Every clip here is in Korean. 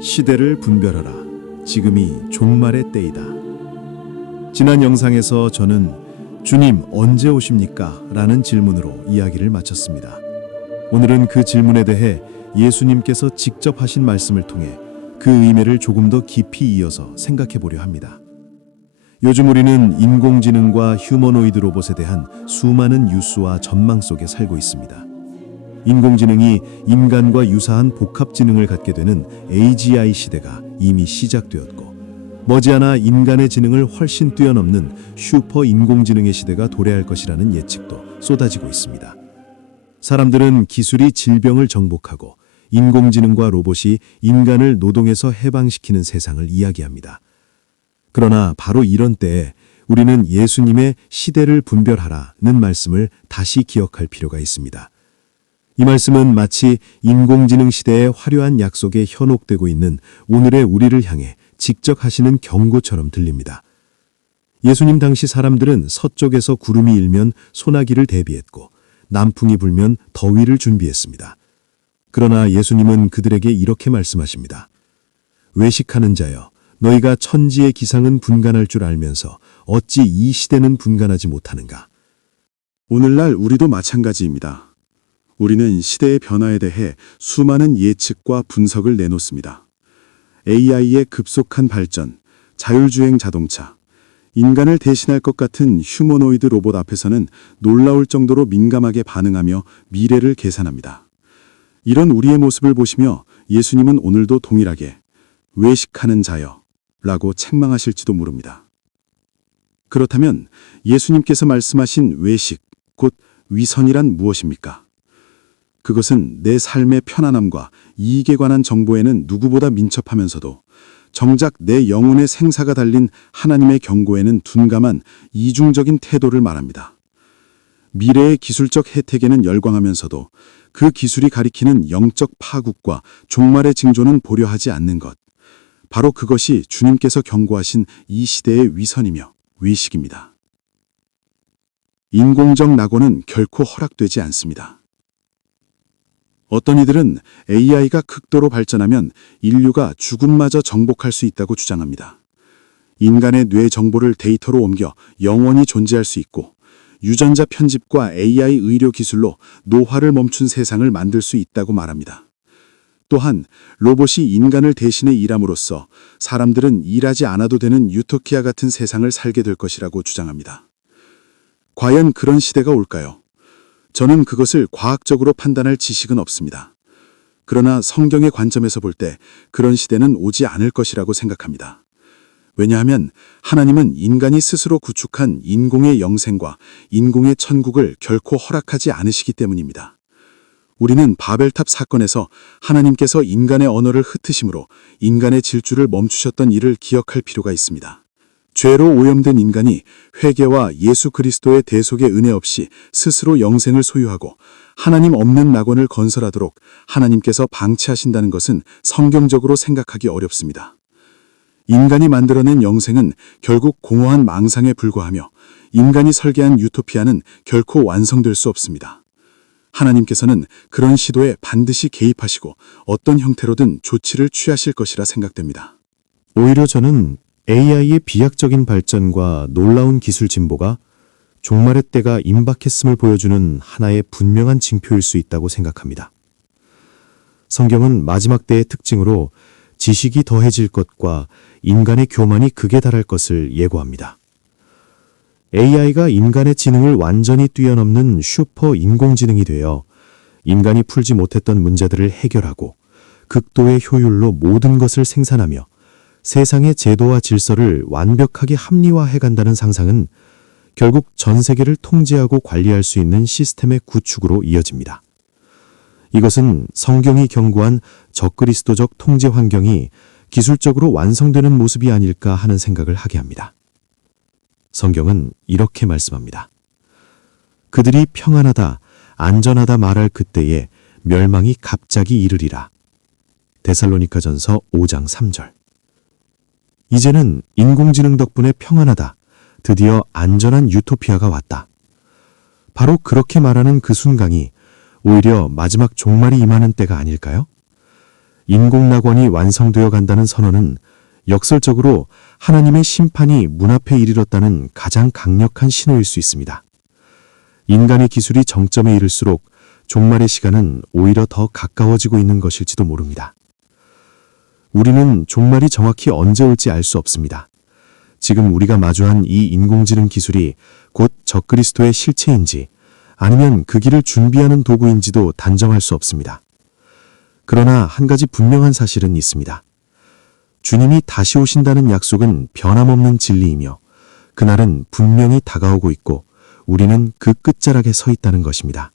시대를 분별하라. 지금이 종말의 때이다. 지난 영상에서 저는 주님 언제 오십니까? 라는 질문으로 이야기를 마쳤습니다. 오늘은 그 질문에 대해 예수님께서 직접 하신 말씀을 통해 그 의미를 조금 더 깊이 이어서 생각해 보려 합니다. 요즘 우리는 인공지능과 휴머노이드 로봇에 대한 수많은 뉴스와 전망 속에 살고 있습니다. 인공지능이 인간과 유사한 복합 지능을 갖게 되는 AGI 시대가 이미 시작되었고 머지않아 인간의 지능을 훨씬 뛰어넘는 슈퍼 인공지능의 시대가 도래할 것이라는 예측도 쏟아지고 있습니다. 사람들은 기술이 질병을 정복하고 인공지능과 로봇이 인간을 노동에서 해방시키는 세상을 이야기합니다. 그러나 바로 이런 때에 우리는 예수님의 시대를 분별하라는 말씀을 다시 기억할 필요가 있습니다. 이 말씀은 마치 인공지능 시대의 화려한 약속에 현혹되고 있는 오늘의 우리를 향해 직접 하시는 경고처럼 들립니다. 예수님 당시 사람들은 서쪽에서 구름이 일면 소나기를 대비했고 남풍이 불면 더위를 준비했습니다. 그러나 예수님은 그들에게 이렇게 말씀하십니다. 외식하는 자여, 너희가 천지의 기상은 분간할 줄 알면서 어찌 이 시대는 분간하지 못하는가? 오늘날 우리도 마찬가지입니다. 우리는 시대의 변화에 대해 수많은 예측과 분석을 내놓습니다. AI의 급속한 발전, 자율주행 자동차, 인간을 대신할 것 같은 휴머노이드 로봇 앞에서는 놀라울 정도로 민감하게 반응하며 미래를 계산합니다. 이런 우리의 모습을 보시며 예수님은 오늘도 동일하게 외식하는 자여 라고 책망하실지도 모릅니다. 그렇다면 예수님께서 말씀하신 외식, 곧 위선이란 무엇입니까? 그것은 내 삶의 편안함과 이익에 관한 정보에는 누구보다 민첩하면서도 정작 내 영혼의 생사가 달린 하나님의 경고에는 둔감한 이중적인 태도를 말합니다. 미래의 기술적 혜택에는 열광하면서도 그 기술이 가리키는 영적 파국과 종말의 징조는 보려 하지 않는 것. 바로 그것이 주님께서 경고하신 이 시대의 위선이며 위식입니다. 인공적 낙오는 결코 허락되지 않습니다. 어떤 이들은 AI가 극도로 발전하면 인류가 죽음마저 정복할 수 있다고 주장합니다. 인간의 뇌 정보를 데이터로 옮겨 영원히 존재할 수 있고 유전자 편집과 AI 의료 기술로 노화를 멈춘 세상을 만들 수 있다고 말합니다. 또한 로봇이 인간을 대신해 일함으로써 사람들은 일하지 않아도 되는 유토피아 같은 세상을 살게 될 것이라고 주장합니다. 과연 그런 시대가 올까요? 저는 그것을 과학적으로 판단할 지식은 없습니다. 그러나 성경의 관점에서 볼 때 그런 시대는 오지 않을 것이라고 생각합니다. 왜냐하면 하나님은 인간이 스스로 구축한 인공의 영생과 인공의 천국을 결코 허락하지 않으시기 때문입니다. 우리는 바벨탑 사건에서 하나님께서 인간의 언어를 흩으심으로 인간의 질주를 멈추셨던 일을 기억할 필요가 있습니다. 죄로 오염된 인간이 회개와 예수 그리스도의 대속의 은혜 없이 스스로 영생을 소유하고 하나님 없는 낙원을 건설하도록 하나님께서 방치하신다는 것은 성경적으로 생각하기 어렵습니다. 인간이 만들어낸 영생은 결국 공허한 망상에 불과하며 인간이 설계한 유토피아는 결코 완성될 수 없습니다. 하나님께서는 그런 시도에 반드시 개입하시고 어떤 형태로든 조치를 취하실 것이라 생각됩니다. 오히려 저는 AI의 비약적인 발전과 놀라운 기술 진보가 종말의 때가 임박했음을 보여주는 하나의 분명한 징표일 수 있다고 생각합니다. 성경은 마지막 때의 특징으로 지식이 더해질 것과 인간의 교만이 극에 달할 것을 예고합니다. AI가 인간의 지능을 완전히 뛰어넘는 슈퍼 인공지능이 되어 인간이 풀지 못했던 문제들을 해결하고 극도의 효율로 모든 것을 생산하며 세상의 제도와 질서를 완벽하게 합리화해 간다는 상상은 결국 전 세계를 통제하고 관리할 수 있는 시스템의 구축으로 이어집니다. 이것은 성경이 경고한 적그리스도적 통제 환경이 기술적으로 완성되는 모습이 아닐까 하는 생각을 하게 합니다. 성경은 이렇게 말씀합니다. 그들이 평안하다, 안전하다 말할 그때에 멸망이 갑자기 이르리라. 데살로니가 전서 5장 3절. 이제는 인공지능 덕분에 평안하다, 드디어 안전한 유토피아가 왔다. 바로 그렇게 말하는 그 순간이 오히려 마지막 종말이 임하는 때가 아닐까요? 인공낙원이 완성되어 간다는 선언은 역설적으로 하나님의 심판이 문 앞에 이르렀다는 가장 강력한 신호일 수 있습니다. 인간의 기술이 정점에 이를수록 종말의 시간은 오히려 더 가까워지고 있는 것일지도 모릅니다. 우리는 종말이 정확히 언제 올지 알 수 없습니다. 지금 우리가 마주한 이 인공지능 기술이 곧 적그리스도의 실체인지 아니면 그 길을 준비하는 도구인지도 단정할 수 없습니다. 그러나 한 가지 분명한 사실은 있습니다. 주님이 다시 오신다는 약속은 변함없는 진리이며 그날은 분명히 다가오고 있고 우리는 그 끝자락에 서 있다는 것입니다.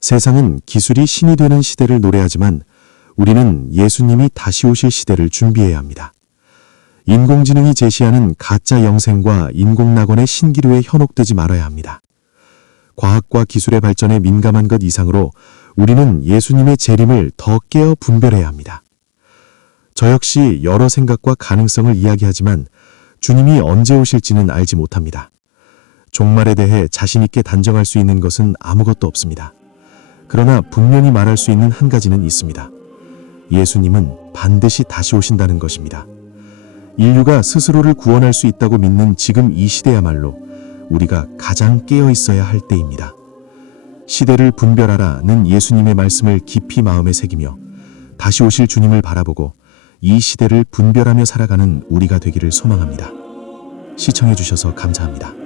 세상은 기술이 신이 되는 시대를 노래하지만 우리는 예수님이 다시 오실 시대를 준비해야 합니다. 인공지능이 제시하는 가짜 영생과 인공낙원의 신기루에 현혹되지 말아야 합니다. 과학과 기술의 발전에 민감한 것 이상으로 우리는 예수님의 재림을 더 깨어 분별해야 합니다. 저 역시 여러 생각과 가능성을 이야기하지만 주님이 언제 오실지는 알지 못합니다. 종말에 대해 자신있게 단정할 수 있는 것은 아무것도 없습니다. 그러나 분명히 말할 수 있는 한 가지는 있습니다. 예수님은 반드시 다시 오신다는 것입니다. 인류가 스스로를 구원할 수 있다고 믿는 지금 이 시대야말로 우리가 가장 깨어 있어야 할 때입니다. 시대를 분별하라는 예수님의 말씀을 깊이 마음에 새기며 다시 오실 주님을 바라보고 이 시대를 분별하며 살아가는 우리가 되기를 소망합니다. 시청해주셔서 감사합니다.